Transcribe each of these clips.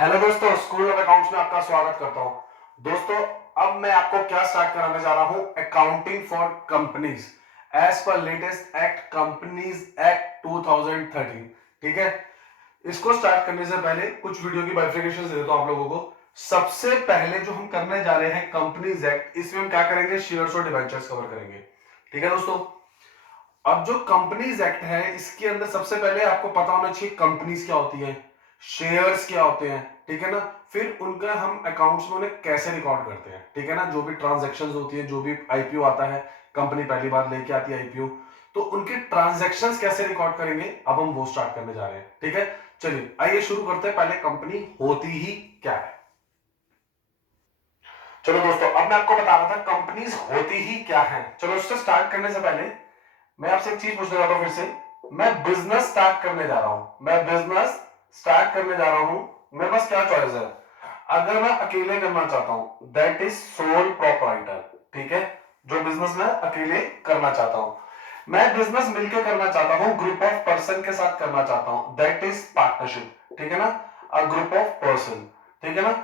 Hello दोस्तों, school of accounts में आपका स्वागत करता हूं। दोस्तों, अब मैं आपको क्या स्टार्ट कराने जा रहा हूं, अकाउंटिंग फॉर कंपनीज एज पर लेटेस्ट एक्ट, कंपनीज एक्ट 2013। ठीक है, इसको स्टार्ट करने से पहले कुछ वीडियो की बाइफिकेशन दे देता हूं आप लोगों को। सबसे पहले जो हम करने जा रहे हैं कंपनीज एक्ट, इसमें हम क्या करेंगे, शेयर्स और डिबेंचर्स कवर करेंगे। ठीक है दोस्तों, अब जो कंपनीज एक्ट है इसके अंदर सबसे पहले आपको पता होना चाहिए कंपनीज क्या होती है, शेयर्स क्या होते हैं। ठीक है ना, फिर उनका हम अकाउंट्स में उन्हें कैसे रिकॉर्ड करते हैं। ठीक है ना, जो भी ट्रांजैक्शंस होती है, जो भी आईपीओ आता है, कंपनी पहली बार लेके आती है आईपीओ, तो उनके ट्रांजैक्शंस कैसे रिकॉर्ड करेंगे, अब हम वो स्टार्ट करने जा रहे हैं। ठीक है, चलिए आइए शुरू करते हैं। पहले कंपनी होती ही क्या है। चलो दोस्तों, अब मैं आपको बता रहा था कंपनीज होती ही क्या है। चलो, उससे स्टार्ट करने से पहले मैं आपसे एक चीज पूछने जा रहा हूं फिर से। मैं बिजनेस स्टार्ट करने जा रहा हूं, मैं बिजनेस स्टार्ट करने जा रहा हूं। मेरे पास क्या चॉइस है? अगर मैं अकेले करना चाहता हूं, दैट इज सोल प्रोप्राइटर। ठीक है, जो बिजनेस मैं अकेले करना चाहता हूं। मैं बिजनेस मिलकर करना चाहता हूं, ग्रुप ऑफ पर्सन के साथ करना चाहता हूं, दैट इज पार्टनरशिप। ठीक है ना, अ ग्रुप ऑफ पर्सन। ठीक है ना,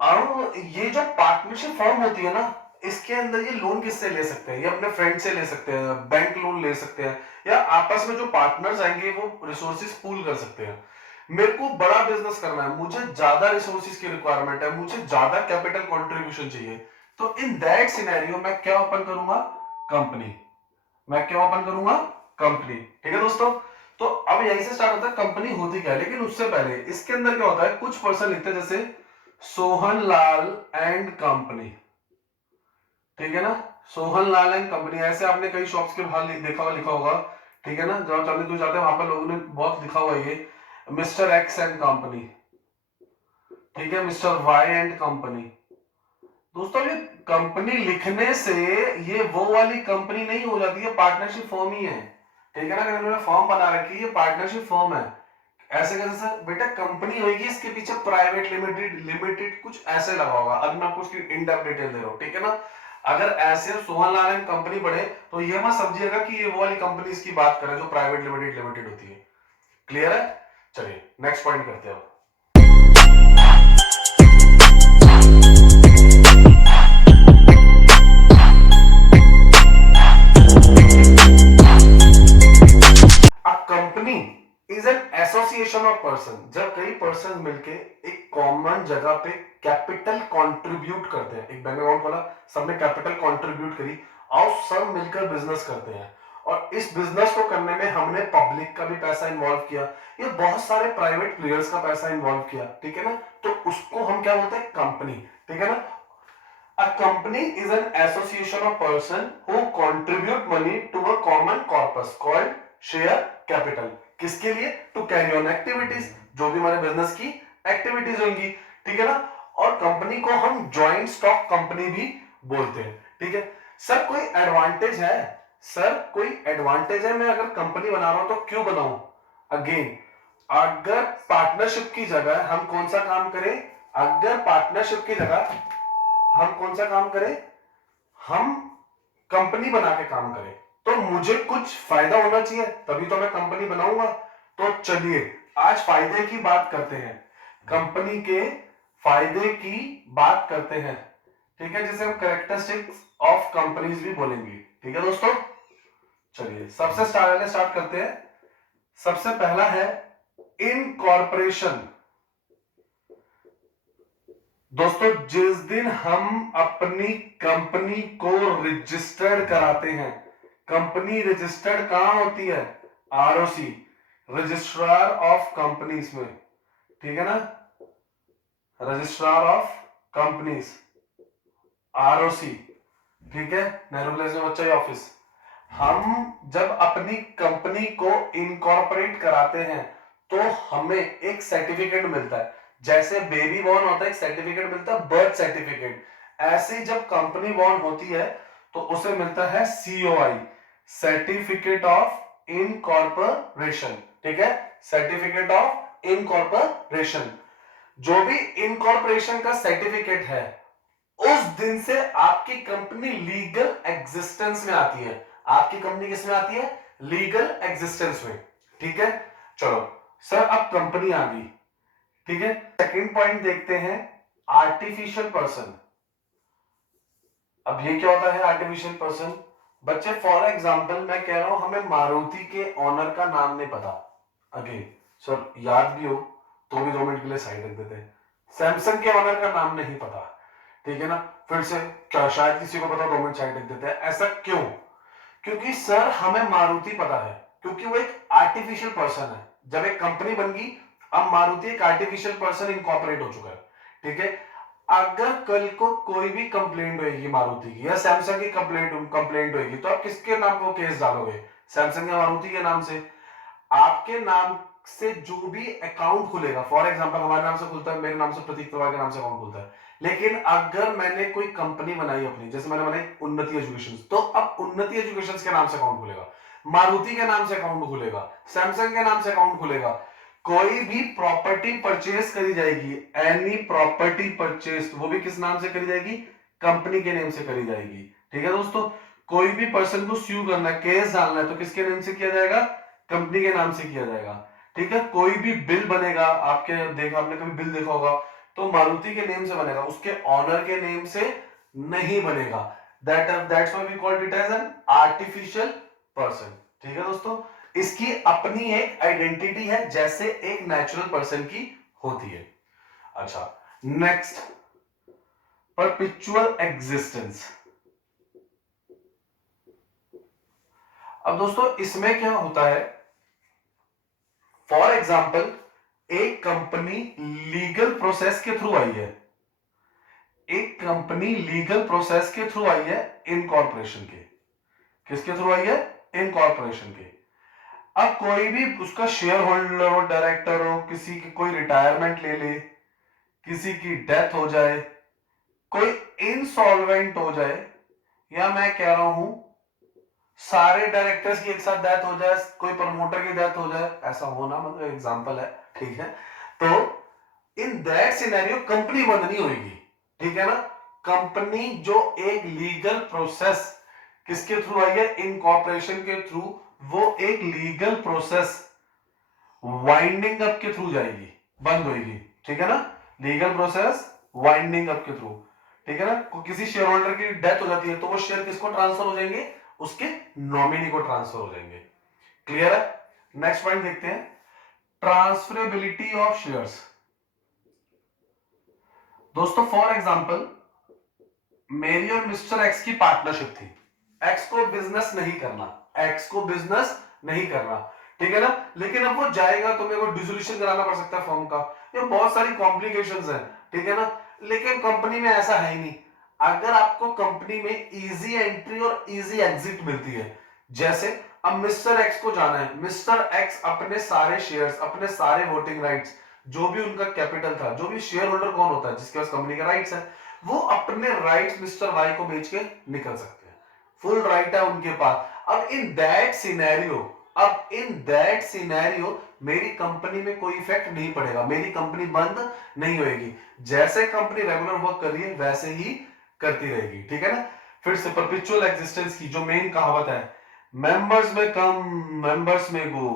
और ये जो पार्टनरशिप फॉर्म होती है ना, इसके अंदर ये लोन किससे ले सकते हैं? ये अपने फ्रेंड से ले सकते हैं, बैंक लोन ले सकते हैं, या आपस में जो पार्टनर्स आएंगे वो रिसोर्सेज पूल कर सकते हैं। मेरे को बड़ा बिजनेस करना है, मुझे ज्यादा रिसोर्सेज की रिक्वायरमेंट है, मुझे ज्यादा कैपिटल कंट्रीब्यूशन चाहिए, तो इन दैट सिनेरियो मैं क्या ओपन करूंगा? कंपनी। मैं क्या ओपन करूंगा? कंपनी। ठीक है दोस्तों, तो अब यहीं से स्टार्ट होता है कंपनी होती क्या है। लेकिन उससे पहले इसके अंदर क्या होता है, कुछ पर्सन लिखते हैं जैसे सोहन लाल एंड कंपनी। ठीक है ना, सोहन लाल एंड कंपनी, ऐसे आपने कई शॉप्स के बाहर देखा हुआ, लिखा होगा। ठीक है ना, जब चलने तो जाते हैं वहां पर लोगों ने बहुत लिखा हुआ है ये मिस्टर एक्स एंड कंपनी। ठीक है, मिस्टर वाई एंड कंपनी। दोस्तों, ये कंपनी लिखने से ये वो वाली कंपनी नहीं हो जाती है, पार्टनरशिप फर्म ही है। ठीक है ना, अगर इन्होंने फर्म बना रखी है, ये पार्टनरशिप फर्म है। ऐसे कैसे सर? बेटा कंपनी होगी, इसके पीछे प्राइवेट लिमिटेड लिमिटेड कुछ ऐसे लगा होगा। अभी मैं आपको उसकी इन डेप्थ डिटेल दे रहा हूं। ठीक है ना, अगर ऐसे सोहन लाल एंड कंपनी बढ़े तो ये मत समझिएगा कि ये वो वाली कंपनी की बात कर रहे हैं जो प्राइवेट लिमिटेड लिमिटेड होती है। क्लियर है? चलिए नेक्स्ट पॉइंट करते हैं। Company is an association of person, जब कई पर्सन मिलके एक कॉमन जगह पे कैपिटल कंट्रीब्यूट करते हैं। एक बैंक अकाउंट वाला, सबने कैपिटल कंट्रीब्यूट करी और सब मिलकर बिजनेस करते हैं, और इस बिजनेस को करने में हमने पब्लिक का भी पैसा इन्वॉल्व किया, ये बहुत सारे प्राइवेट प्लेयर्स का पैसा इन्वॉल्व किया। ठीक है ना, तो उसको हम क्या बोलते हैं? कंपनी। ठीक है ना, a company is an association of person who contribute money to a common corpus called share capital। किसके लिए? टू कैरी ऑन एक्टिविटीज, जो भी हमारे बिजनेस की एक्टिविटीज होंगी। ठीक है ना, और कंपनी को हम जॉइंट स्टॉक कंपनी भी बोलते हैं। ठीक है सर, कोई एडवांटेज है? सर कोई एडवांटेज है, मैं अगर कंपनी बना रहा हूं तो क्यों बनाऊं? अगेन, अगर पार्टनरशिप की जगह हम कौन सा काम करें, अगर पार्टनरशिप की जगह हम कौन सा काम करें, हम कंपनी बना के काम करें, तो मुझे कुछ फायदा होना चाहिए, तभी तो मैं कंपनी बनाऊंगा। तो चलिए आज फायदे की बात करते हैं, कंपनी के फायदे की बात करते हैं। ठीक है, जिसे हम कैरेक्टरिस्टिक्स ऑफ कंपनीज भी बोलेंगे। ठीक है दोस्तों, चलिए सबसे स्टार्ट करते हैं। सबसे पहला है इनकॉर्पोरेशन। दोस्तों, जिस दिन हम अपनी कंपनी को रजिस्टर्ड कराते हैं, कंपनी रजिस्टर्ड कहां होती है? आरओसी, रजिस्ट्रार ऑफ कंपनीज में। ठीक है ना, रजिस्ट्रार ऑफ कंपनीज, आरओसी। ठीक है, नेहरू प्लेस में बच्चा ऑफिस। हम जब अपनी कंपनी को इनकॉर्पोरेट कराते हैं तो हमें एक सर्टिफिकेट मिलता है, जैसे बेबी बॉर्न होता है एक सर्टिफिकेट मिलता है, बर्थ सर्टिफिकेट। ऐसे जब कंपनी बॉर्न होती है तो उसे मिलता है सीओआई, सर्टिफिकेट ऑफ इनकॉर्पोरेशन। ठीक है, सर्टिफिकेट ऑफ इनकॉर्पोरेशन। जो भी इनकॉर्पोरेशन का सर्टिफिकेट है, उस दिन से आपकी कंपनी लीगल एग्जिस्टेंस में आती है। आपकी कंपनी किस में आती है? लीगल एग्जिस्टेंस में। ठीक है, चलो सर अब कंपनी आ गई, ठीक है। सेकंड पॉइंट देखते हैं, आर्टिफिशियल पर्सन। अब ये क्या होता है आर्टिफिशियल पर्सन? बच्चे फॉर एग्जांपल मैं कह रहा हूं हमें मारुति के ऑनर का नाम नहीं पता, अगेन सर याद भी हो तो भी 2 मिनट के लिए साइड रख देते हैं। सैमसंग के ऑनर का नाम नहीं पता, ठीक है ना, फिर से क्या शायद किसी को पता, 2 मिनट साइड रख देते हैं। ऐसा क्यों? क्योंकि सर हमें मारुति पता है, क्योंकि वो एक आर्टिफिशियल पर्सन है। जब एक कंपनी बन गई, अब मारुति एक आर्टिफिशियल पर्सन इनकॉर्पोरेट हो चुका है, ठीक है। अगर कल को कोई भी कंप्लेंट होगी मारुति की या सैमसंग की कंप्लेंट होगी, तो आप किसके नाम को केस डालोगे? सैमसंग या मारुति के नाम से। आपके नाम से जो भी अकाउंट खुलेगा, फॉर एग्जांपल हमारे नाम से खुलता है, मेरे नाम से प्रतीक तिवारी के नाम से अकाउंट खुलता है, लेकिन अगर मैंने कोई कंपनी बनाई अपनी, जैसे मैंने बनाई उन्नति एजुकेशन, तो अब उन्नति एजुकेशन के नाम से अकाउंट खुलेगा, मारुति के नाम से अकाउंट खुलेगा, सैमसंग के नाम से अकाउंट खुलेगा। कोई भी प्रॉपर्टी परचेज करी जाएगी, एनी प्रॉपर्टी परचेज, वो भी किस नाम से करी जाएगी? कंपनी के नेम से करी जाएगी, ठीक है दोस्तों। कोई भी पर्सन को स्यू करना है, केस डालना है, तो किसके नेम से किया जाएगा? कंपनी के नाम से किया जाएगा, ठीक है। कोई भी बिल बनेगा, आपने कभी बिल देखा होगा, तो मारुति के नेम से बनेगा, उसके ऑनर के नेम से नहीं बनेगा। That's why we called it as an artificial person, ठीक है दोस्तों। इसकी अपनी एक आइडेंटिटी है, जैसे एक नेचुरल पर्सन की होती है। अच्छा, नेक्स्ट, परपेचुअल एग्जिस्टेंस। अब दोस्तों इसमें क्या होता है, फॉर एग्जाम्पल एक कंपनी लीगल प्रोसेस के थ्रू आई है, एक कंपनी लीगल प्रोसेस के थ्रू आई है, इनकॉर्पोरेशन के। किसके थ्रू आई है? इनकॉर्पोरेशन के। अब कोई भी उसका शेयर होल्डर हो, डायरेक्टर हो, किसी की कोई रिटायरमेंट ले ले, किसी की डेथ हो जाए, कोई इंसॉल्वेंट हो जाए, या मैं कह रहा हूं सारे डायरेक्टर्स की एक साथ डेथ हो जाए, कोई प्रमोटर की डेथ हो जाए, ऐसा होना मतलब एग्जांपल है, ठीक है। तो इन दैट सिनेरियो कंपनी बंद नहीं होगी, ठीक है ना। कंपनी जो एक लीगल प्रोसेस किसके थ्रू आई है? इनकॉर्पोरेशन के थ्रू, वो एक लीगल प्रोसेस वाइंडिंग अप के थ्रू जाएगी, बंद होगी, ठीक है ना। लीगल प्रोसेस वाइंडिंग अप के थ्रू, ठीक है ना। किसी शेयर होल्डर की डेथ हो जाती है, तो वो शेयर किसको ट्रांसफर हो जाएंगे? उसके नॉमिनी को ट्रांसफर हो जाएंगे। क्लियर है? नेक्स्ट पॉइंट देखते हैं, ट्रांसफरेबिलिटी ऑफ शेयर्स। दोस्तों फॉर एग्जांपल मेरी और मिस्टर एक्स की पार्टनरशिप थी, एक्स को बिजनेस नहीं करना, एक्स को बिजनेस नहीं करना, ठीक है ना। लेकिन अब वो जाएगा तो मेरे को डिसोल्यूशन कराना पड़ सकता है फर्म का, ये बहुत सारी कॉम्प्लिकेशंस हैं, ठीक है ना। लेकिन कंपनी में ऐसा है ही नहीं। अगर आपको कंपनी में इजी एंट्री और इजी एग्जिट मिलती है, जैसे अब मिस्टर एक्स को जाना है, मिस्टर एक्स अपने सारे शेयर्स, अपने सारे वोटिंग राइट्स, जो भी उनका कैपिटल था, जो भी शेयर होल्डर कौन होता है जिसके पास कंपनी के राइट्स है, वो अपने राइट्स मिस्टर वाई को बेच के निकल सकते हैं, फुल राइट है उनके पास। अब इन दैट सिनेरियो मेरी कंपनी में कोई इफेक्ट नहीं पड़ेगा, मेरी कंपनी बंद नहीं होगी, जैसे कंपनी रेगुलर वर्क कर रही है वैसे ही करती रहेगी, ठीक है ना। फिर से परपेचुअल एग्जिस्टेंस की जो मेन कहावत है, मेंबर्स में कम मेंबर्स में गो,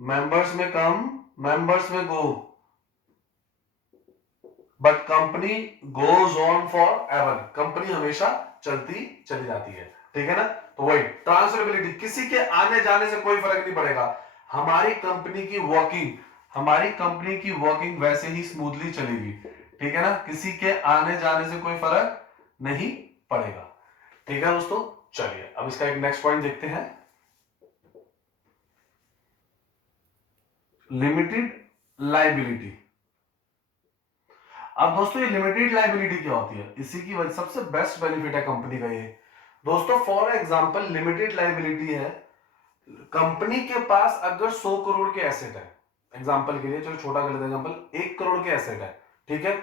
मेंबर्स में come members may go, but company goes on forever, company हमेशा चलती चली जाती है, ठीक है ना। तो वही ट्रांसफरेबिलिटी, किसी के आने जाने से कोई फर्क नहीं पड़ेगा, हमारी कंपनी की वर्किंग वैसे ही स्मूथली चलेगी, ठीक है ना, किसी के आने जाने से कोई फर्क नहीं पड़ेगा, ठीक है दोस्तों। चलिए अब इसका एक नेक्स्ट पॉइंट देखते हैं, लिमिटेड लाइबिलिटी। अब दोस्तों ये लिमिटेड लाइबिलिटी क्या होती है? इसी की वजह सबसे बेस्ट बेनिफिट है कंपनी का ये दोस्तों। फॉर एग्जांपल लिमिटेड लाइबिलिटी है, कंपनी के पास अगर 100 करोड़ के एसेट है, एग्जांपल के लिए चलो छोटा कर लेते हैं एग्जांपल, 1 करोड़ के एसेट है, ठीक है,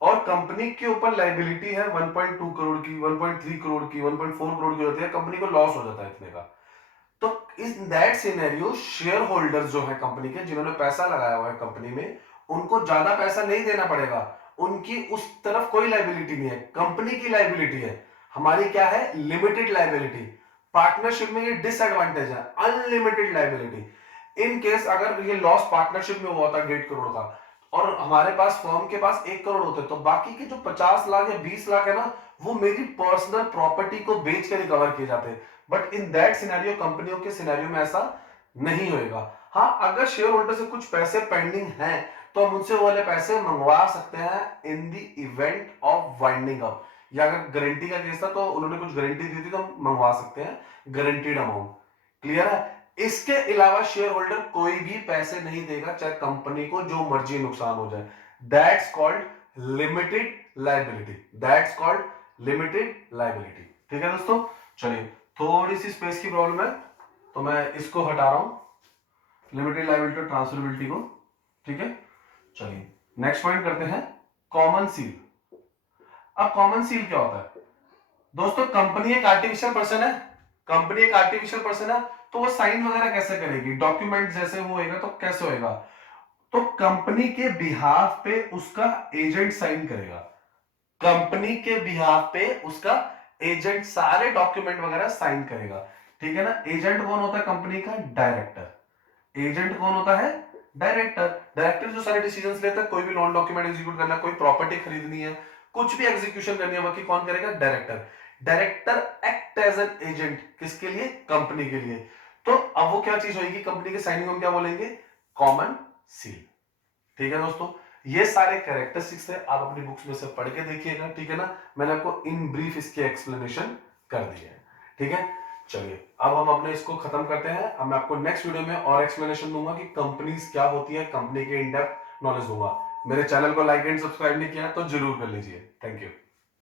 और कंपनी के ऊपर लाइबिलिटी है 1.2 करोड़ की, 1.3 करोड़ की, 1.4 करोड़ की होती है, कंपनी को लॉस हो जाता है इतने का। तो in that scenario share holders जो है कंपनी के, जिन्होंने पैसा लगाया हुआ है कंपनी में, उनको ज्यादा पैसा नहीं देना पड़ेगा, उनकी उस तरफ कोई लाइबिलिटी नहीं है, कंपनी की लाइबिलिटी है। हमारी क्या है? Limited liability. पार्टनरशिप में ये डिसएडवांटेज है, अनलिमिटेड लाइबिलिटी। इन केस अगर ये लॉस पार्टनरशिप में हुआ था 1.5 करोड़ का, और हमारे पास फर्म के पास 1 करोड़ होते तो बाकी के जो 50 लाख या 20 लाख है ना, वो मेरी पर्सनल प्रॉपर्टी को बेच के रिकवर किए जाते। बट इन दैट सिनेरियो, कंपनियों के सिनेरियो में ऐसा नहीं होएगा। हाँ, अगर शेयर होल्डर से कुछ पैसे पेंडिंग हैं तो हम उनसे वो वाले पैसे मंगवा सकते हैं in the event of winding up, या अगर गारंटी का केस था तो उन्होंने कुछ गारंटी दी थी तो हम मंगवा सकते हैं गारंटीड अमाउंट। क्लियर है? इसके अलावा शेयर होल्डर कोई भी पैसे नहीं देगा, चाहे कंपनी को जो मर्जी नुकसान हो जाए। That's called limited liability, that's called limited liability. ठीक है दोस्तों, चलिए थोड़ी सी स्पेस की प्रॉब्लम है तो मैं इसको हटा रहा हूं, लिमिटेड लायबिलिटी और ट्रांसफरेबिलिटी को। ठीक है, चलिए नेक्स्ट पॉइंट करते हैं, कॉमन सील। अब कॉमन सील क्या होता है दोस्तों? कंपनी एक आर्टिफिशियल पर्सन है, कंपनी एक आर्टिफिशियल पर्सन है, तो वो साइन वगैरह कैसे करेगी? डॉक्यूमेंट जैसे वो होएगा तो कैसे होएगा? तो कंपनी के बिहाफ पे उसका एजेंट साइन करेगा, कंपनी के बिहाफ पे उसका एजेंट सारे डॉक्यूमेंट वगैरह साइन करेगा। ठीक है ना? एजेंट कौन होता है कंपनी का? डायरेक्टर। एजेंट कौन होता है? डायरेक्टर। डायरेक्टर जो सारे डिसीजंस लेता है, कोई भी लोन डॉक्यूमेंट एग्जीक्यूट करना, कोई प्रॉपर्टी खरीदनी है, कुछ भी एग्जीक्यूशन करनी है, बाकी कौन करेगा? Director. Director act as an agent, किसके लिए? कंपनी के लिए। तो अब वो क्या चीज होगी कंपनी के साइनिंग, हम क्या बोलेंगे? Common seal. ठीक है दोस्तों, ये सारे कैरेक्टरिस्टिक्स है, आप अपनी बुक्स में से पढ़ के देखिएगा। ठीक है ना? मैंने आपको इन ब्रीफ इसके एक्सप्लेनेशन कर दिए है। ठीक है, चलिए अब हम अपने इसको खत्म करते हैं। अब मैं आपको नेक्स्ट वीडियो में और एक्सप्लेनेशन दूंगा कि कंपनीज क्या होती है, कंपनी के इन डेप्थ नॉलेज दूंगा। मेरे चैनल को लाइक एंड सब्सक्राइब नहीं किया तो जरूर कर लीजिए। Thank you.